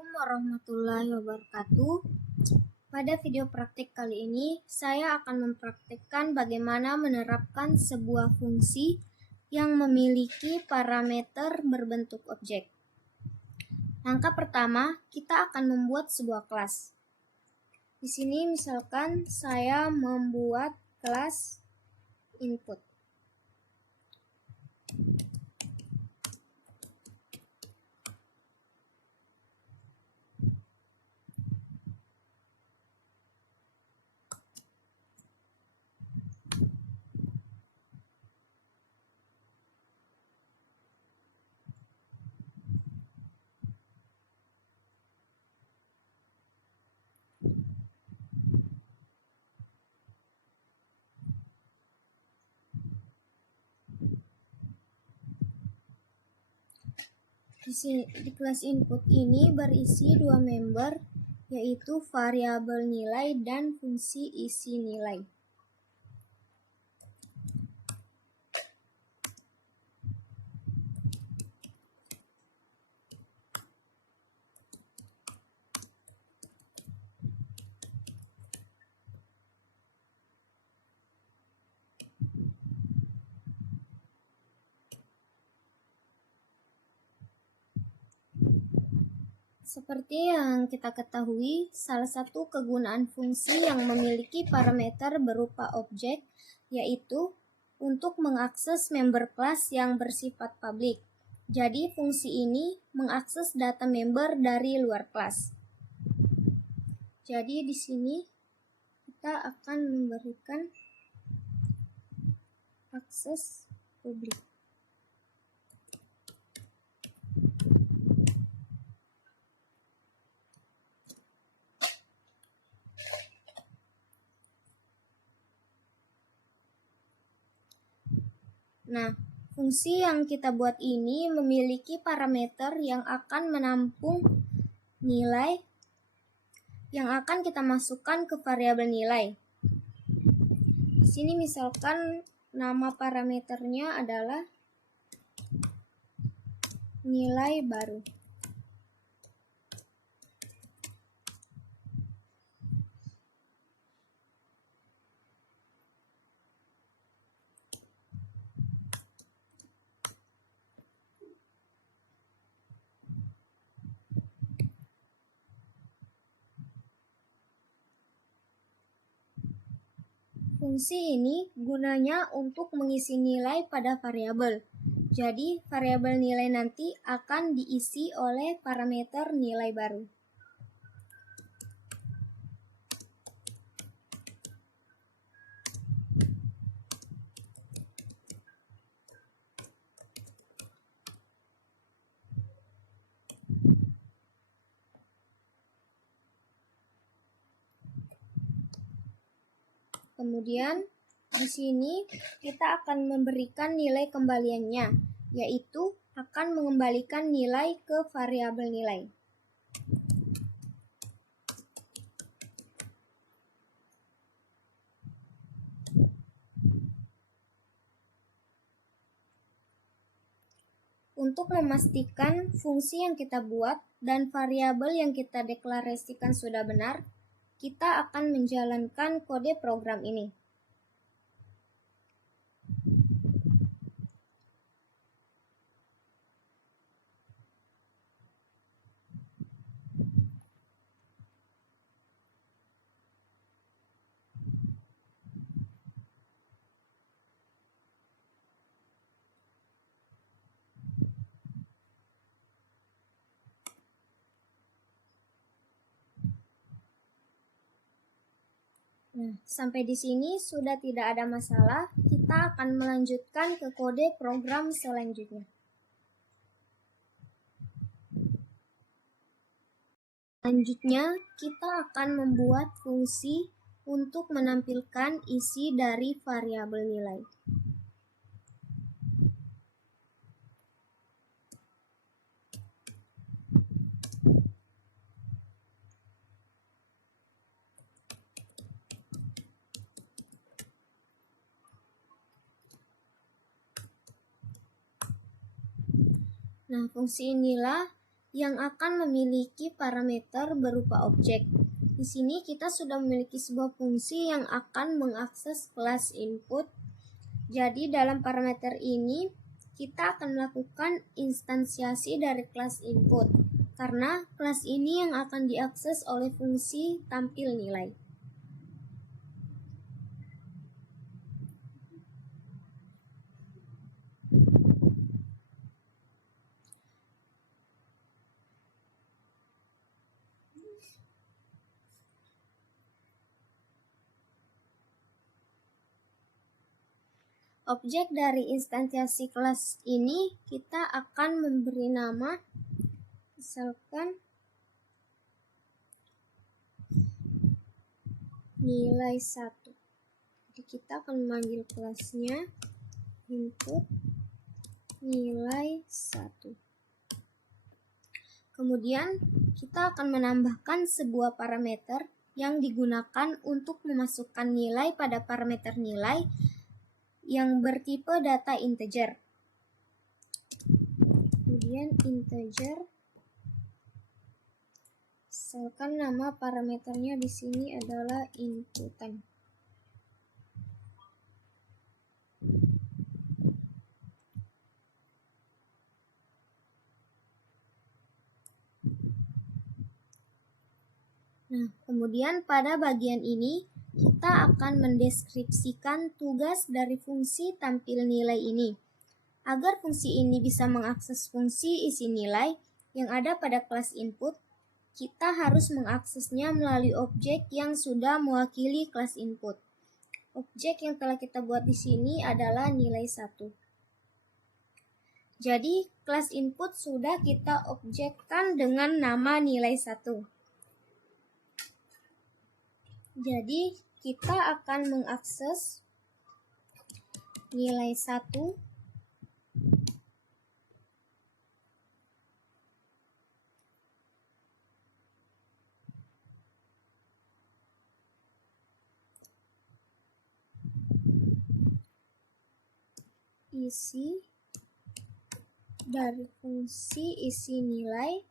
Assalamualaikum warahmatullahi wabarakatuh. Pada video praktik kali ini, saya akan mempraktikkan bagaimana menerapkan sebuah fungsi yang memiliki parameter berbentuk objek. Langkah pertama, kita akan membuat sebuah kelas. Di sini misalkan saya membuat kelas input. Di kelas input ini berisi dua member, yaitu variabel nilai dan fungsi isi nilai. Seperti yang kita ketahui, salah satu kegunaan fungsi yang memiliki parameter berupa objek yaitu untuk mengakses member kelas yang bersifat publik. Jadi fungsi ini mengakses data member dari luar kelas. Jadi di sini kita akan memberikan akses publik. Nah, fungsi yang kita buat ini memiliki parameter yang akan menampung nilai yang akan kita masukkan ke variabel nilai. Di sini misalkan nama parameternya adalah nilai baru. Fungsi ini gunanya untuk mengisi nilai pada variabel. Jadi, variabel nilai nanti akan diisi oleh parameter nilai baru. Kemudian di sini kita akan memberikan nilai kembaliannya, yaitu akan mengembalikan nilai ke variabel nilai. Untuk memastikan fungsi yang kita buat dan variabel yang kita deklarasikan sudah benar, kita akan menjalankan kode program ini. Nah, sampai di sini sudah tidak ada masalah. Kita akan melanjutkan ke kode program selanjutnya. Selanjutnya, kita akan membuat fungsi untuk menampilkan isi dari variabel nilai. Nah, fungsi inilah yang akan memiliki parameter berupa objek. Di sini kita sudah memiliki sebuah fungsi yang akan mengakses kelas input. Jadi dalam parameter ini kita akan melakukan instansiasi dari kelas input, karena kelas ini yang akan diakses oleh fungsi tampil nilai. Objek dari instansiasi kelas ini kita akan memberi nama, misalkan nilai 1. Jadi kita akan memanggil kelasnya input nilai 1. Kemudian kita akan menambahkan sebuah parameter yang digunakan untuk memasukkan nilai pada parameter nilai yang bertipe data integer. Kemudian integer, misalkan nama parameternya di sini adalah inputan. Nah, kemudian pada bagian ini kita akan mendeskripsikan tugas dari fungsi tampil nilai ini. Agar fungsi ini bisa mengakses fungsi isi nilai yang ada pada kelas input, kita harus mengaksesnya melalui objek yang sudah mewakili kelas input. Objek yang telah kita buat di sini adalah nilai 1. Jadi, kelas input sudah kita objekkan dengan nama nilai 1. Jadi, kita akan mengakses nilai 1 isi dari fungsi isi nilai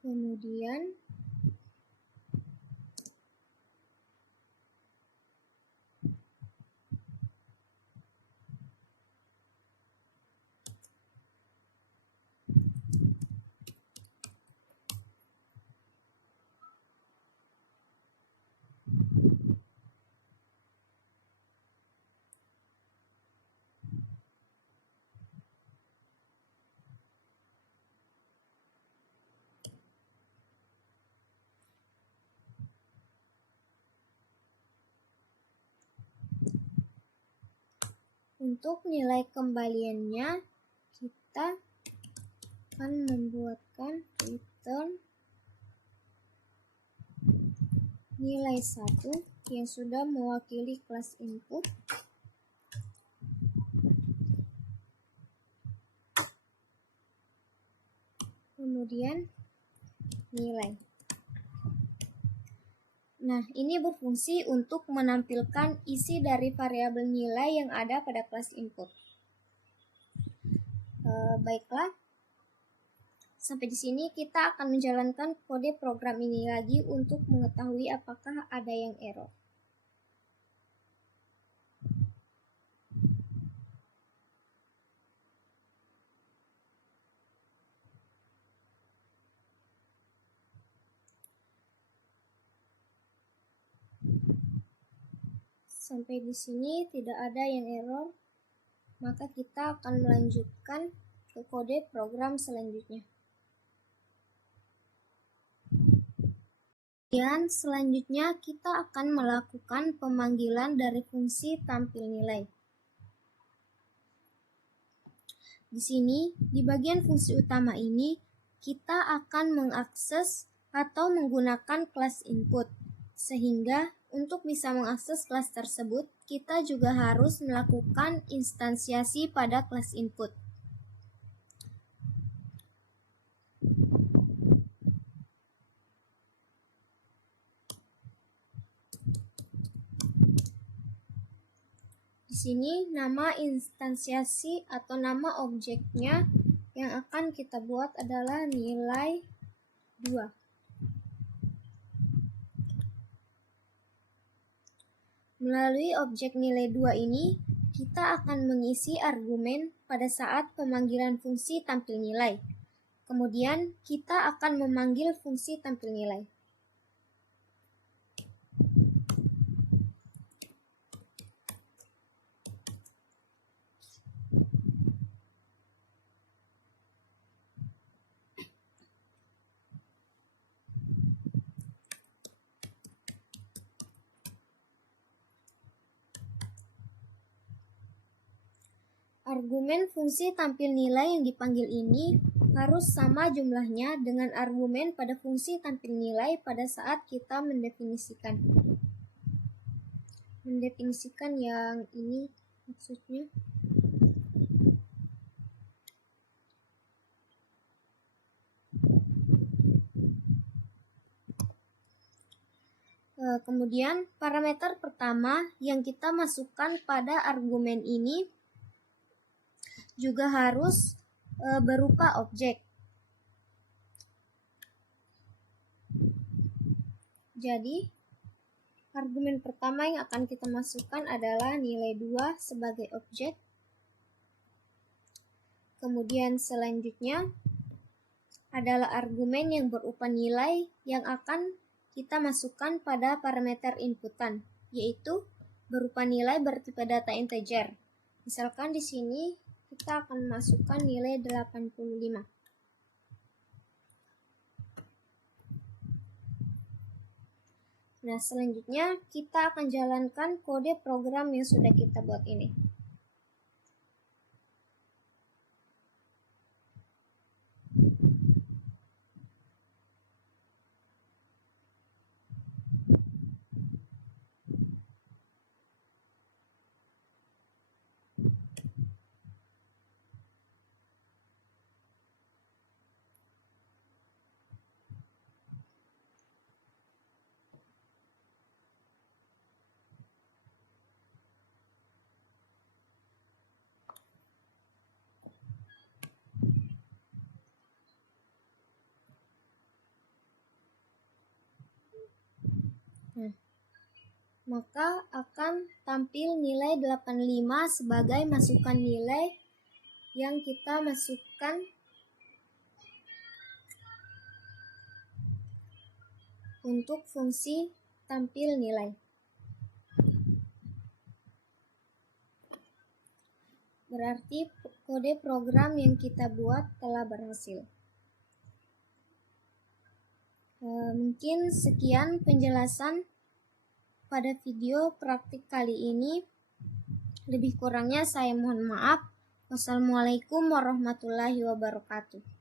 kemudian untuk nilai kembaliannya kita akan membuatkan return nilai 1 yang sudah mewakili kelas input. Kemudian nilai. Nah, ini berfungsi untuk menampilkan isi dari variabel nilai yang ada pada kelas input. Baiklah, sampai di sini kita akan menjalankan kode program ini lagi untuk mengetahui apakah ada yang error. Sampai di sini tidak ada yang error, maka kita akan melanjutkan ke kode program selanjutnya. Dan selanjutnya kita akan melakukan pemanggilan dari fungsi tampil nilai. Di sini, di bagian fungsi utama ini, kita akan mengakses atau menggunakan kelas input, sehingga untuk bisa mengakses kelas tersebut, kita juga harus melakukan instansiasi pada kelas input. sini nama instansiasi atau nama objeknya yang akan kita buat adalah nilai 2. Melalui objek nilai 2 ini, kita akan mengisi argumen pada saat pemanggilan fungsi tampil nilai. Kemudian, kita akan memanggil fungsi tampil nilai. Argumen fungsi tampil nilai yang dipanggil ini harus sama jumlahnya dengan argumen pada fungsi tampil nilai pada saat kita mendefinisikan. Mendefinisikan yang ini maksudnya. Kemudian parameter pertama yang kita masukkan pada argumen ini juga harus berupa objek. Jadi, argumen pertama yang akan kita masukkan adalah nilai 2 sebagai objek. Kemudian selanjutnya adalah argumen yang berupa nilai yang akan kita masukkan pada parameter inputan, yaitu berupa nilai bertipe data integer. Misalkan di sini kita akan masukkan nilai 85. Nah, selanjutnya kita akan jalankan kode program yang sudah kita buat ini. Maka akan tampil nilai 85 sebagai masukan nilai yang kita masukkan untuk fungsi tampil nilai. Berarti kode program yang kita buat telah berhasil. Mungkin sekian penjelasan pada video praktik kali ini. Lebih kurangnya saya mohon maaf. Wassalamualaikum warahmatullahi wabarakatuh.